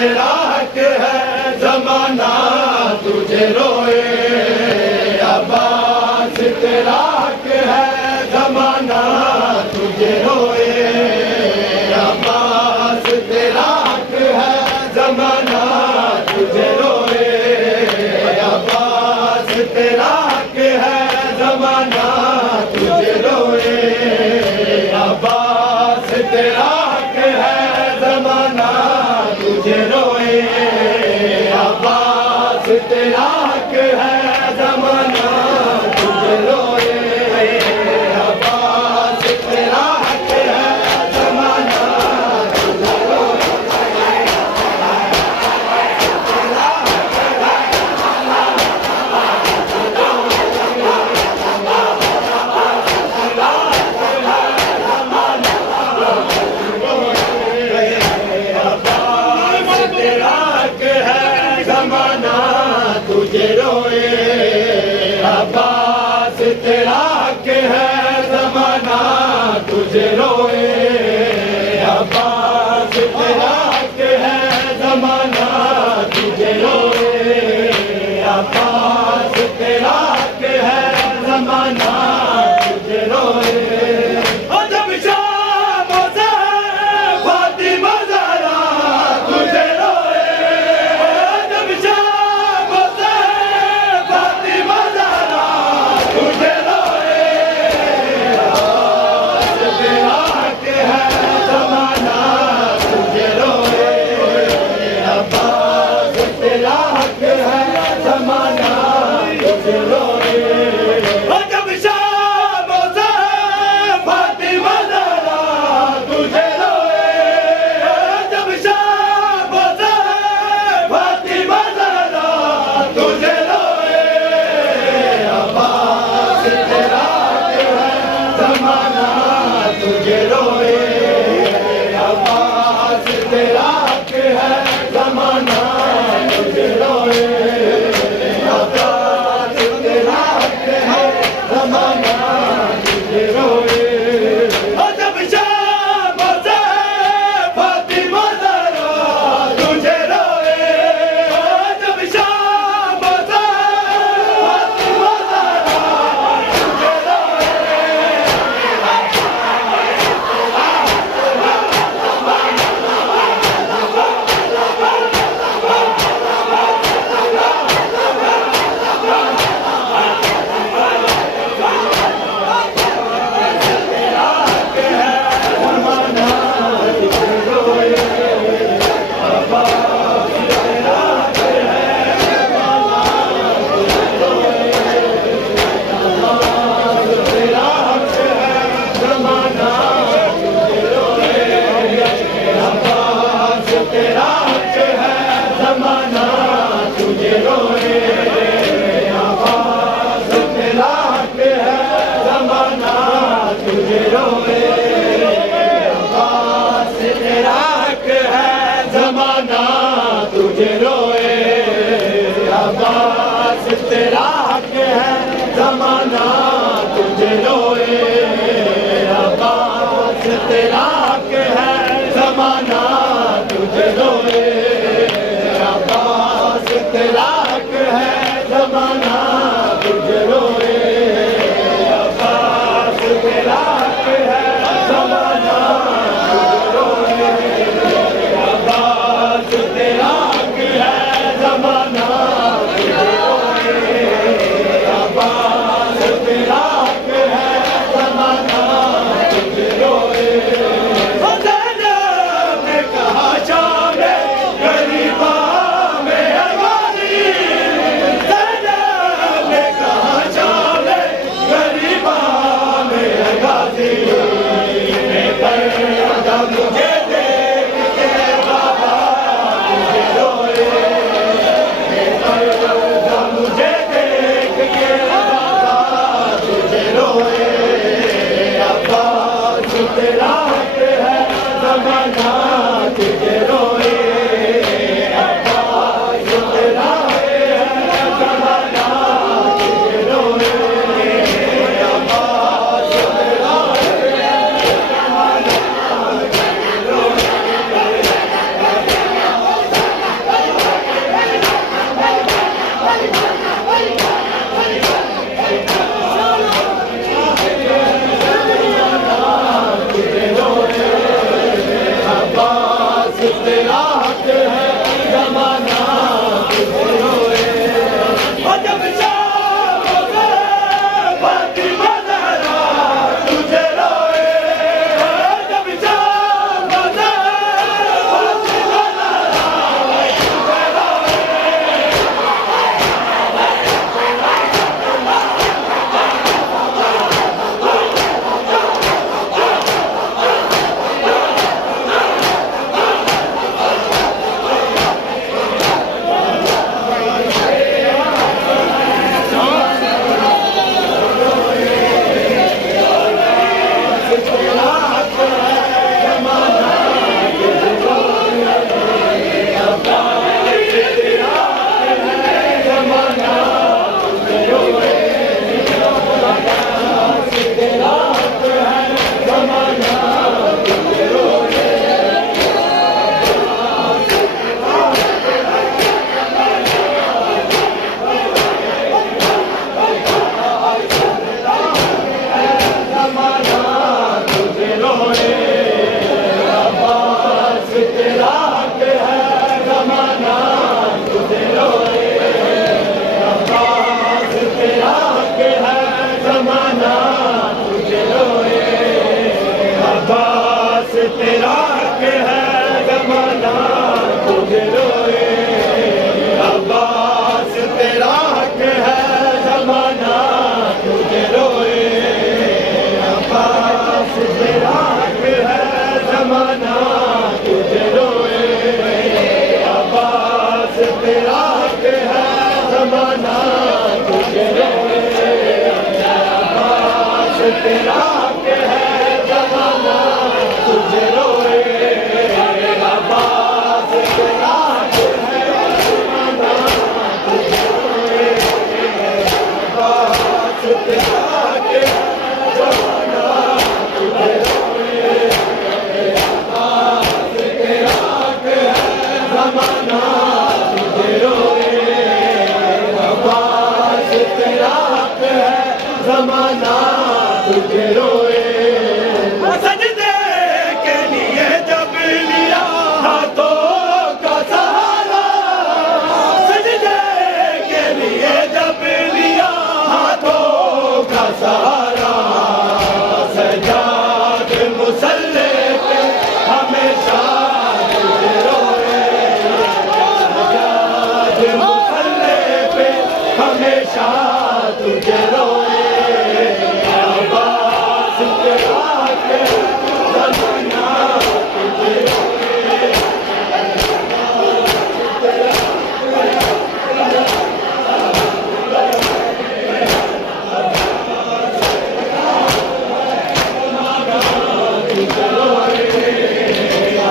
तेरा हक है जमाना तुझे रोए, अब्बास तेरा हक है जमाना तुझे रोए, अब्बास तेरा हक है जमाना तुझे रोए, अब्बास तेरा हक है जमाना तुझे रोए, अब्बास तेरा हक है जमाना तुझे रोए, अब्बास तेरा हक है जमाना तुझे रोए, अब्बास तेरा हक है जमाना तुझे रोए, तुझे रोए, अब्बास तेरा हक है जमाना तुझे रोए, अब्बास तेरा हक है जमाना तुझे रोए, अब्बास तेरा हक है जमाना तुझे रोए, जब शाम होता है फातिमा ज़हरा तुझे रोए, जब शाम होता है फातिमा ज़हरा तुझे रोए, अब्बास तेरा हक है जमाना तुझे रोए, अब्बास तेरा हक है जमाना तुझे रोए, जब शाम होता है फातिमा ज़हरा तुझे रोए, जब शाम होता है फातिमा ज़हरा तुझे रोए, अब्बास तेरा हक है जमाना तुझे रोए, अब्बास तेरा हक है जमाना तुझे रोए, अब्बास तेरा हक है जमाना तुझे रोए, जब शाम होता है फातिमा ज़हरा तुझे रोए, जब शाम होता है फातिमा ज़हरा तुझे रोए, तेरा हक है जमाना तुझे रोए, अब्बास तेरा हक है जमाना तुझे रोए, अब्बास तेरा हक है जमाना तुझे रोए, अब्बास तेरा हक है जमाना तुझे रोए, अब्बास तेरा हक है जमाना तुझे रोए, अब्बास तेरा हक है जमाना तुझे रोए, अब्बास तेरा हक है जमाना तुझे रोए, अब्बास तेरा हक है जमाना तुझे रोए, अब्बास तेरा हक है जमाना तुझे रोए, ने कहा शाम गरीबा में आबादी, ने कहा शाम गरीबा में आबादी, मुझे देख के बाबा तुझे रोए, मुझे देख के बाबा तुझे रोए, अब्बास तेरा हक है जमाना तुझे रोए, अब्बास तेरा हक है जमाना तुझे रोए, अब्बास तेरा हक है जमाना तुझे रोए, तेरा हक है जमाना तुझे रोए। और जब शाम हो गए फातिमा ज़हरा तुझे रोए। जब शाम हो गए फातिमा ज़हरा तुझे रोए। तेरा हक है ज़माना तुझे रोए। अब्बास तेरा हक है ज़माना तुझे रोए। अब्बास तेरा हक है ज़माना तुझे रोए। अब्बास तेरा हक है ज़माना तुझे रोए। अब्बास तेरा हक है ज़माना तुझे रोए। अब्बास तेरा हक है ज़माना तुझे रोए। अब्बास तेरा हक है ज़माना तुझे रोए। अब्बास तेरा हक है ज़माना तुझे रोए। अब्बास तेरा हक है ज़माना तुझे रोए। सजदे के लिए जब लिया हाथों का सहारा। सजदे के लिए जब लिया हाथों का सहारा। सजाद मुसल्ले पे हमेशा तुझे रोए। सजाद मुसल्ले पे हमेशा तुझे रोए। अब्बास तेरा हक है ज़माना तुझे रोए।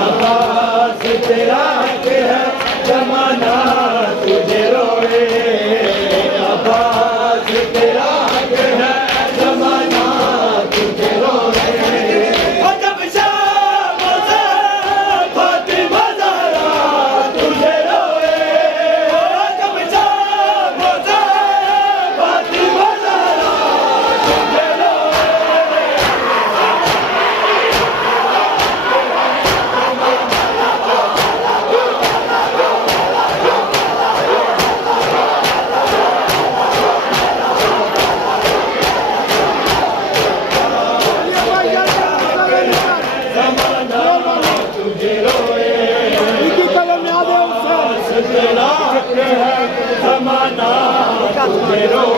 अब्बास तेरा हक है ज़माना तुझे रोए। अब्बास तेरा हक है ज़माना तुझे रोए। और जब शाम हो जाए फातिमा ज़हरा तुझे रोए। जब शाम हो जाए फातिमा ज़हरा तुझे रोए। ज़माना तुझे रोए। अब्बास तेरा हक है ज़माना तुझे रोए।